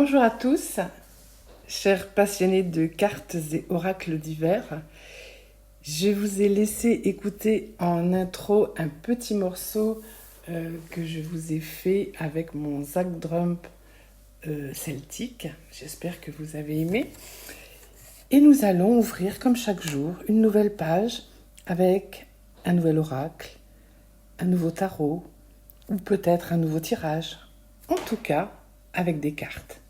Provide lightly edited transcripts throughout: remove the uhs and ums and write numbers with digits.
Bonjour à tous, chers passionnés de cartes et oracles divers. Je vous ai laissé écouter en intro un petit morceau que je vous ai fait avec mon Zac Drum celtique. J'espère que vous avez aimé. Et nous allons ouvrir, comme chaque jour, une nouvelle page avec un nouvel oracle, un nouveau tarot ou peut-être un nouveau tirage. En tout cas, avec des cartes.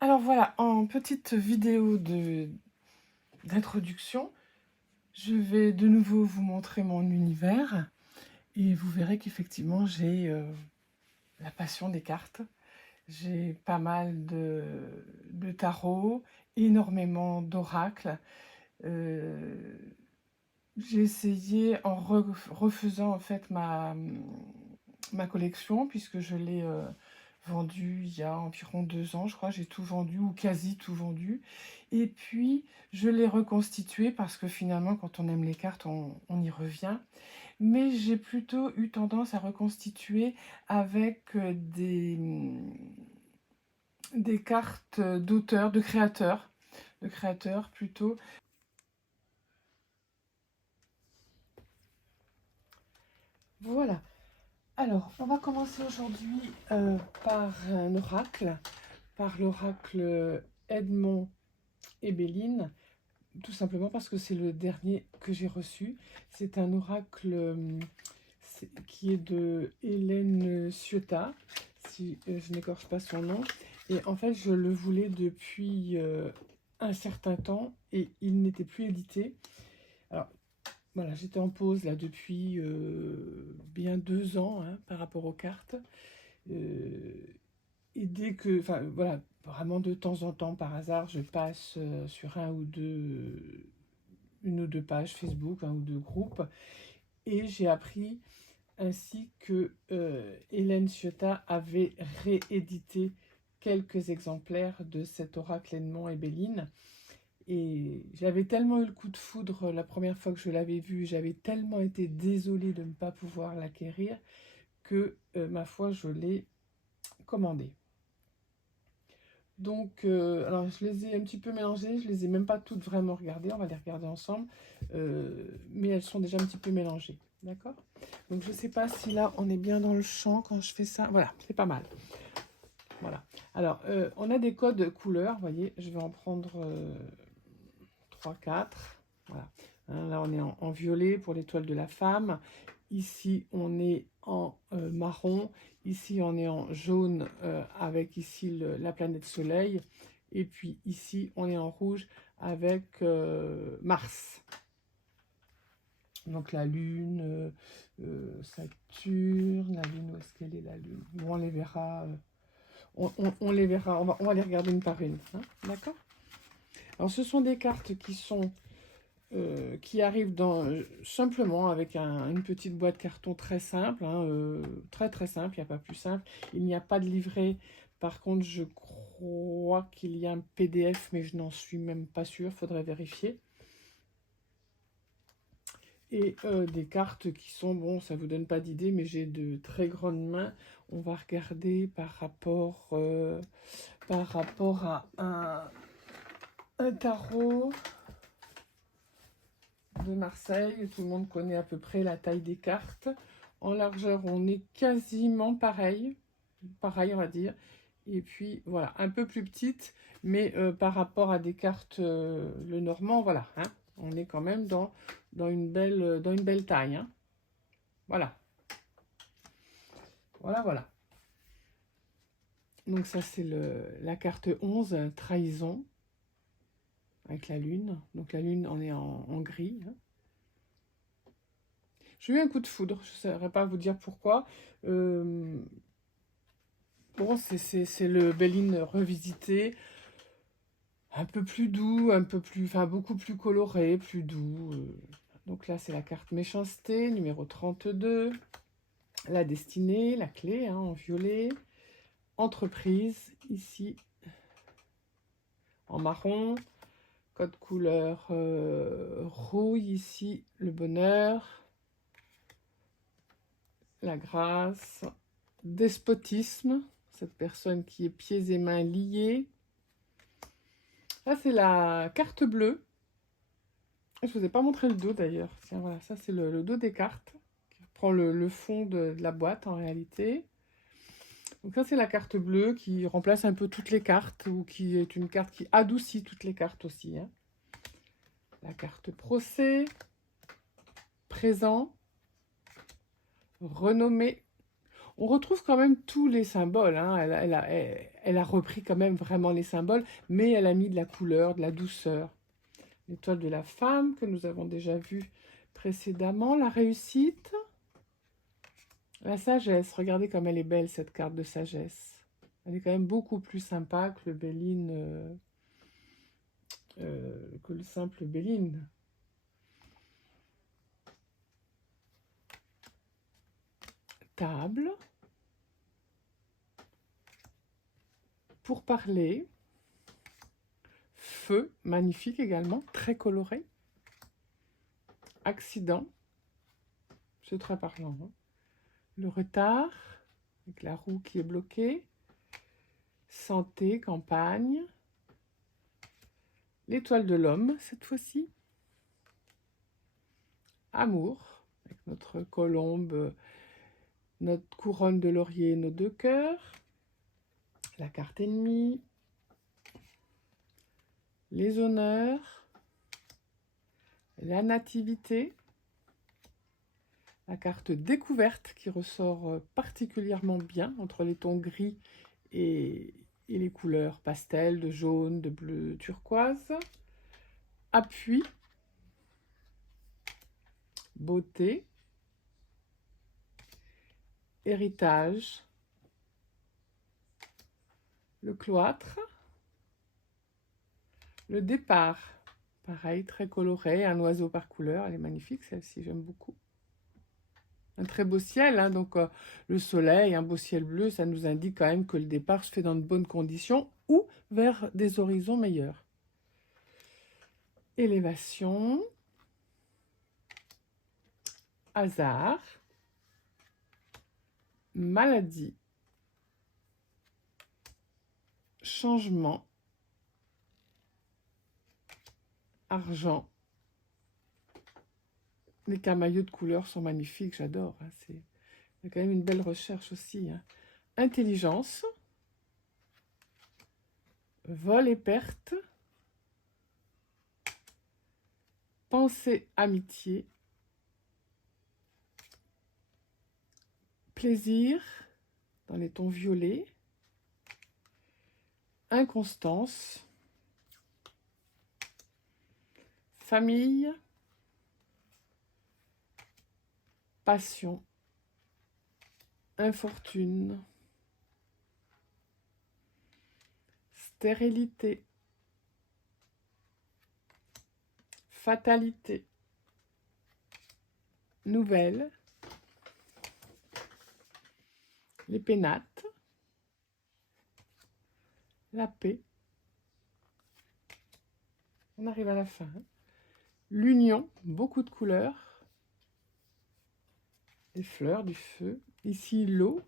Alors voilà, en petite vidéo d'introduction, je vais de nouveau vous montrer mon univers et vous verrez qu'effectivement j'ai la passion des cartes. J'ai pas mal de tarot, énormément d'oracles. Euh, j'ai essayé en refaisant en fait ma collection puisque je l'ai vendu il y a environ 2 ans, je crois, j'ai tout vendu ou quasi tout vendu. Et puis, je l'ai reconstitué parce que finalement, quand on aime les cartes, on y revient. Mais j'ai plutôt eu tendance à reconstituer avec des cartes d'auteurs, de créateurs plutôt. Voilà. Alors, on va commencer aujourd'hui par un oracle, par l'oracle Edmond Hébéline. Tout simplement parce que c'est le dernier que j'ai reçu. C'est un oracle qui est de Hélène Ciotat, si je n'écorche pas son nom. Et en fait, je le voulais depuis un certain temps et il n'était plus édité. Alors, voilà, j'étais en pause là depuis bien 2 ans hein, par rapport aux cartes. Euh, et dès que, enfin voilà, vraiment de temps en temps, par hasard, je passe sur une ou deux pages Facebook, un ou deux groupes, et j'ai appris ainsi que Hélène Ciotat avait réédité quelques exemplaires de cet oracle Edmond Hébéline. Et j'avais tellement eu le coup de foudre la première fois que je l'avais vu, j'avais tellement été désolée de ne pas pouvoir l'acquérir que, ma foi, je l'ai commandé. Donc, alors je les ai un petit peu mélangées, je les ai même pas toutes vraiment regardées, on va les regarder ensemble, mais elles sont déjà un petit peu mélangées, d'accord? Donc je sais pas si là on est bien dans le champ quand je fais ça, voilà, c'est pas mal, voilà. Alors, on a des codes couleurs, vous voyez, je vais en prendre 3, 4, voilà. Hein, là on est en violet pour l'étoile de la femme, ici on est en marron, ici on est en jaune avec ici la planète soleil, et puis ici on est en rouge avec Mars. Donc la lune, Saturne, la lune, où est-ce qu'elle est la lune? Bon, on les verra, on les verra, on va les regarder une par une, hein, d'accord? Alors ce sont des cartes qui arrive simplement avec une petite boîte carton très simple, hein, très très simple, il n'y a pas plus simple. Il n'y a pas de livret. Par contre, je crois qu'il y a un PDF, mais je n'en suis même pas sûre, il faudrait vérifier. Et des cartes qui sont, bon, ça ne vous donne pas d'idée, mais j'ai de très grandes mains. On va regarder par rapport à un tarot de Marseille. Tout le monde connaît à peu près la taille des cartes. En largeur, on est quasiment pareil, on va dire. Et puis voilà, un peu plus petite, mais par rapport à des cartes le normand, voilà, hein, on est quand même dans une belle taille. Hein. Voilà, voilà, voilà. Donc ça c'est la carte 11, trahison, avec la lune. Donc la lune, on est en gris. Hein. J'ai eu un coup de foudre, je ne saurais pas vous dire pourquoi. Bon, c'est le Béline revisité, un peu plus doux, enfin beaucoup plus coloré, plus doux. Donc là, c'est la carte méchanceté, numéro 32. La destinée, la clé, hein, en violet. Entreprise, ici. en marron. Code couleur rouille ici, le bonheur, la grâce, despotisme, cette personne qui est pieds et mains liés. Là, c'est la carte bleue. Je ne vous ai pas montré le dos d'ailleurs. Tiens, voilà, ça c'est le dos des cartes, qui prend le fond de la boîte en réalité. Donc ça, c'est la carte bleue qui remplace un peu toutes les cartes, ou qui est une carte qui adoucit toutes les cartes aussi, hein. La carte procès, présent, renommée. On retrouve quand même tous les symboles, hein. Elle a repris quand même vraiment les symboles, mais elle a mis de la couleur, de la douceur. L'étoile de la femme, que nous avons déjà vu précédemment. La réussite. La sagesse. Regardez comme elle est belle, cette carte de sagesse. Elle est quand même beaucoup plus sympa que le Béline, que le simple Béline. Table. Pour parler. Feu, magnifique également, très coloré. Accident, c'est très parlant, hein. Le retard, avec la roue qui est bloquée. Santé, campagne. L'étoile de l'homme, cette fois-ci. Amour, avec notre colombe, notre couronne de laurier, nos deux cœurs. La carte ennemie. Les honneurs. La nativité. La carte découverte qui ressort particulièrement bien entre les tons gris et les couleurs pastel, de jaune, de bleu turquoise. Appui. Beauté. Héritage. Le cloître. Le départ. Pareil, très coloré, un oiseau par couleur. Elle est magnifique celle-ci, j'aime beaucoup. Un très beau ciel, hein, donc le soleil, un beau ciel bleu, ça nous indique quand même que le départ se fait dans de bonnes conditions ou vers des horizons meilleurs. Élévation. Hasard. Maladie. Changement. Argent. Les camaïeux de couleurs sont magnifiques, j'adore, hein, il y a quand même une belle recherche aussi, hein. Intelligence. Vol et perte. Pensée, amitié. Plaisir, dans les tons violets. Inconstance. Famille. Passion. Infortune. Stérilité. Fatalité. Nouvelle. Les pénates. La paix. On arrive à la fin. L'union, beaucoup de couleurs. Les fleurs, du feu. Ici, l'eau.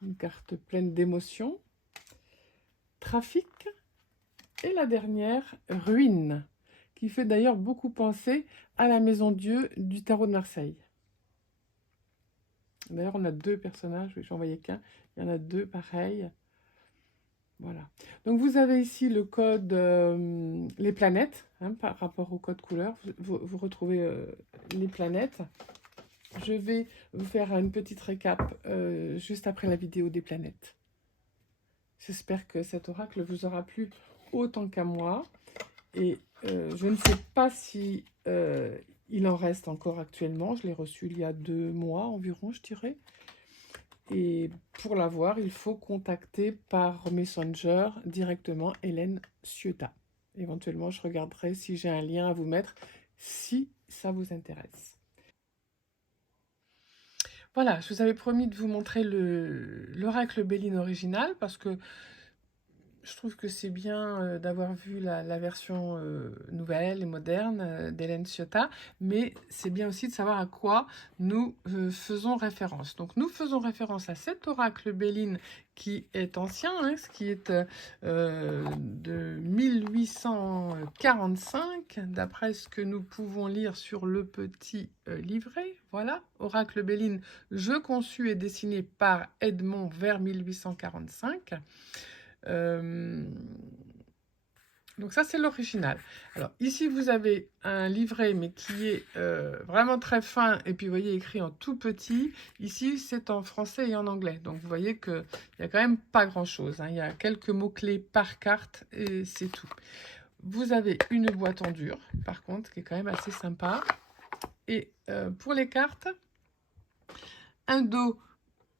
Une carte pleine d'émotions. Trafic. Et la dernière, ruine, qui fait d'ailleurs beaucoup penser à la Maison Dieu du tarot de Marseille. D'ailleurs, on a deux personnages, j'en voyais qu'un, il y en a deux pareils. Voilà. Donc, vous avez ici le code, les planètes, hein, par rapport au code couleur. Vous retrouvez les planètes. Je vais vous faire une petite récap juste après la vidéo des planètes. J'espère que cet oracle vous aura plu autant qu'à moi. Et je ne sais pas si il en reste encore actuellement. Je l'ai reçu il y a 2 mois environ, je dirais. Et pour l'avoir, il faut contacter par Messenger directement Hélène Ciotat. Éventuellement, je regarderai si j'ai un lien à vous mettre, si ça vous intéresse. Voilà, je vous avais promis de vous montrer l'oracle Béline original, parce que je trouve que c'est bien d'avoir vu la version nouvelle et moderne d'Hélène Ciotat, mais c'est bien aussi de savoir à quoi nous faisons référence. Donc nous faisons référence à cet oracle Béline qui est ancien, hein, ce qui est de 1845, d'après ce que nous pouvons lire sur le petit livret. Voilà, oracle Béline, jeu conçu et dessiné par Edmond vers 1845. Donc ça, c'est l'original. Alors ici, vous avez un livret, mais qui est vraiment très fin, et puis vous voyez écrit en tout petit. Ici, c'est en français et en anglais. Donc vous voyez qu'il n'y a quand même pas grand-chose, hein. Il y a quelques mots-clés par carte, et c'est tout. Vous avez une boîte en dur, par contre, qui est quand même assez sympa. Et pour les cartes, un dos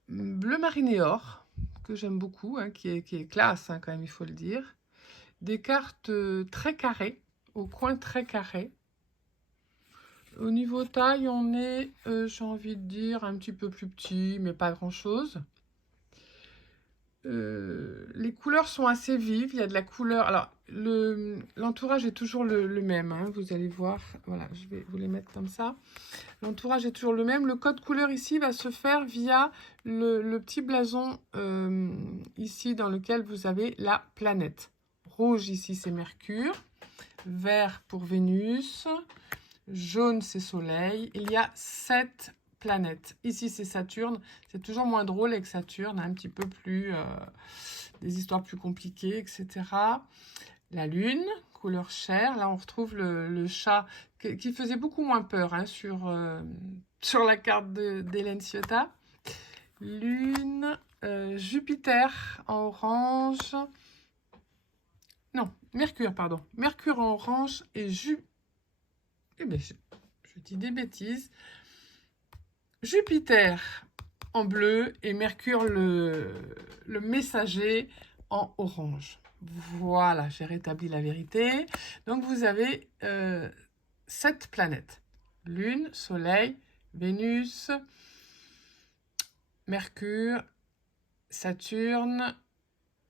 bleu mariné or, que j'aime beaucoup, hein, qui est classe, hein, quand même, il faut le dire. Des cartes très carrées, au coin très carré. Au niveau taille, on est, j'ai envie de dire, un petit peu plus petit, mais pas grand-chose. Les couleurs sont assez vives, il y a de la couleur. Alors, l'entourage est toujours le même, hein, vous allez voir. Voilà, je vais vous les mettre comme ça. L'entourage est toujours le même. Le code couleur ici va se faire via le petit blason ici dans lequel vous avez la planète. Rouge ici, c'est Mercure. Vert pour Vénus. Jaune, c'est Soleil. Il y a 7 planètes. Ici, c'est Saturne. C'est toujours moins drôle avec Saturne, un petit peu plus... des histoires plus compliquées, etc. La Lune, couleur chair. Là, on retrouve le chat qui faisait beaucoup moins peur, hein, sur la carte d'Hélène Ciotat. Lune, Jupiter en orange. Non, Mercure, pardon. Mercure en orange et Eh bien, je dis des bêtises. Jupiter en bleu et Mercure le messager en orange. Voilà, j'ai rétabli la vérité. Donc, vous avez 7 planètes. Lune, Soleil, Vénus, Mercure, Saturne,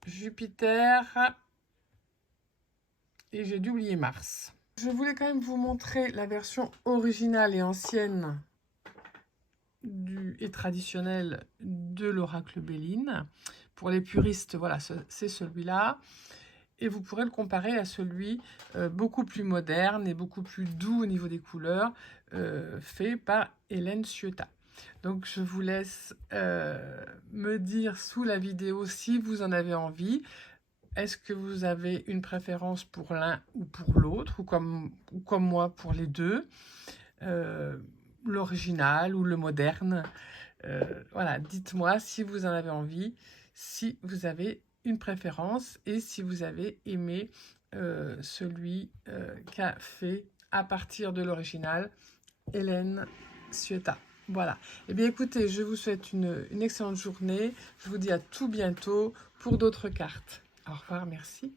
Jupiter et j'ai dû oublier Mars. Je voulais quand même vous montrer la version originale et ancienne et traditionnelle de l'oracle Béline. Pour les puristes, voilà, c'est celui-là. Et vous pourrez le comparer à celui beaucoup plus moderne et beaucoup plus doux au niveau des couleurs, fait par Hélène Ciotat. Donc, je vous laisse me dire sous la vidéo si vous en avez envie. Est-ce que vous avez une préférence pour l'un ou pour l'autre, ou comme moi pour les deux, l'original ou le moderne? Voilà, dites-moi si vous en avez envie, si vous avez une préférence et si vous avez aimé celui qu'a fait à partir de l'original Hélène Ciotat. Voilà. Eh bien, écoutez, je vous souhaite une excellente journée. Je vous dis à tout bientôt pour d'autres cartes. Au revoir, merci.